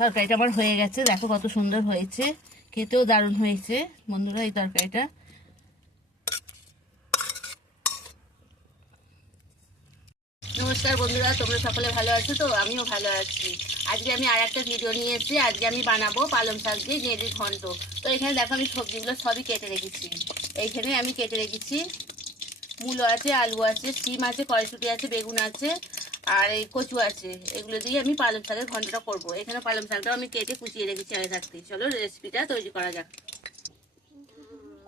তরকারিটা আমার হয়ে গেছে। দেখো কত সুন্দর হয়েছে। খেতেও দারুণ হয়েছে। বন্ধুরা, এই তরকারিটা। নমস্কার বন্ধুরা, তোমরা সকলে ভালো আছো তো? আমিও ভালো আছি। আজকে আমি আর একটা ভিডিও নিয়ে এসেছি। আজকে আমি বানাবো পালং শাক দিয়ে গেঁড়ির ঘন্ট। তো এখানে দেখো আমি সবজিগুলো সবই কেটে রেখেছি। এইখানে আমি কেটে রেখেছি মূলো আছে, আলু আছে সিম আছে, কড়াইশুটি আছে, বেগুন আছে, আর এই কচু আছে। এগুলো দিয়ে আমি পালং শাকের ঘন্টটা করব। এখানে পালং শাকটাও আমি কেটে কুচিয়ে রেখেছি আগে থাকতে। চলো রেসিপিটা তৈরি করা যাক।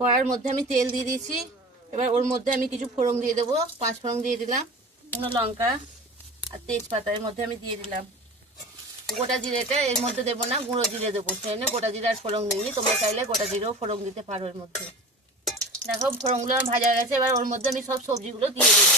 কড়ার মধ্যে আমি তেল দিয়ে দিয়েছি। এবার ওর মধ্যে আমি কিছু ফোড়ন দিয়ে দেবো। পাঁচ ফোড়ন দিয়ে দিলাম। কোনো লঙ্কা আর তেজপাতা এর মধ্যে আমি দিয়ে দিলাম। গোটা জিরেটা এর মধ্যে দেবো না, গুঁড়ো জিরে দেবো। সেই গোটা জিরে আর ফোড়ন দিইনি। তোমরা চাইলে গোটা জিরেও ফোড়ন দিতে পারো এর মধ্যে। দেখো, ফোড়নগুলো আমার ভাজা গেছে, এবার ওর মধ্যে আমি সব সবজিগুলো দিয়ে দেবো।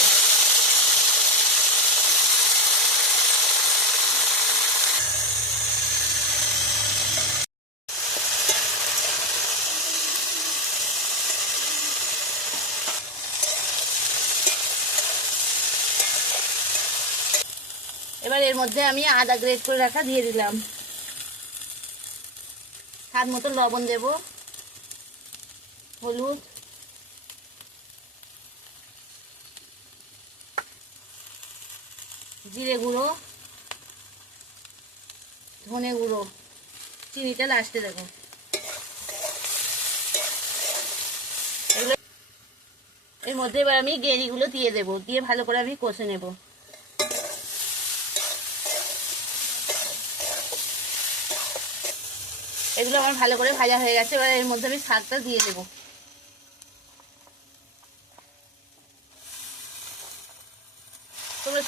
এবার এর মধ্যে আমি আদা গ্রেট করে রাখা দিয়ে দিলাম। স্বাদ মতো লবণ দেব। হলুদ জিরে গুঁড়ো, ধনে গুঁড়ো, চিনিটা লাস্টে দেবো এর মধ্যে এবার আমি গেরিগুলো দিয়ে দেবো, দিয়ে ভালো করে আমি কষে নেব। এগুলো আমার ভালো করে ভাজা হয়ে গেছে, এবার এর মধ্যে আমি শাকটা দিয়ে দেবো।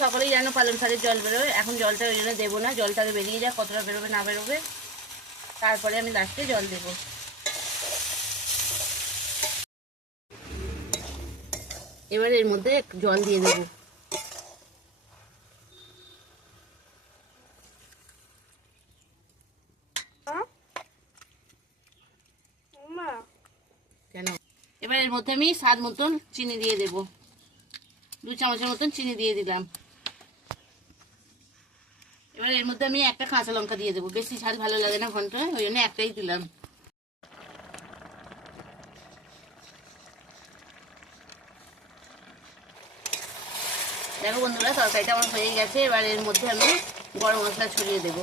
সকলেই জানো পালং শাকের জল বেরোবে। এখন জলটা ওই জন্য দেবো না জলটাকে বেরিয়ে যায় কতটা বেরোবে না বেরোবে। তারপরে আমি লাস্টে জল দেবো। এবার এর মধ্যে জল দিয়ে দেবো। কেন? এবার এর মধ্যে আমি স্বাদ মতন চিনি দিয়ে দেবো। দু চামচের মতন চিনি দিয়ে দিলাম। এবার এর মধ্যে আমি একটা কাঁচা লঙ্কা দিয়ে দেবো। বেশি ঝাল ভালো লাগে না ঘন্টায় ওই জন্য একটাই দিলাম। দেখো বন্ধুরা, তরকারিটা আমার হয়ে গেছে। এবার এর মধ্যে আমি গরম মশলা ছড়িয়ে দেবো।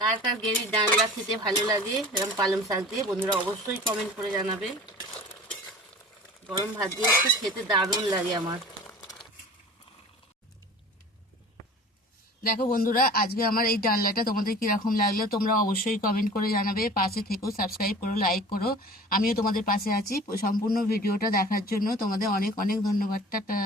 কার কার গেরির ডালনা খেতে ভালো লাগে, এরকম পালং শাক দিয়ে, বন্ধুরা অবশ্যই কমেন্ট করে জানাবে। গরম ভাত দিয়ে একটু খেতে দারুণ লাগে আমার। দেখো বন্ধুরা, আজকে আমার এই ডালনাটা তোমাদের কীরকম লাগল তোমরা অবশ্যই কমেন্ট করে জানাবে, পাশে থেকেও সাবস্ক্রাইব করো লাইক করো। আমিও তোমাদের পাশে আছি। সম্পূর্ণ ভিডিওটা দেখার জন্য তোমাদের অনেক অনেক ধন্যবাদ। টাটা।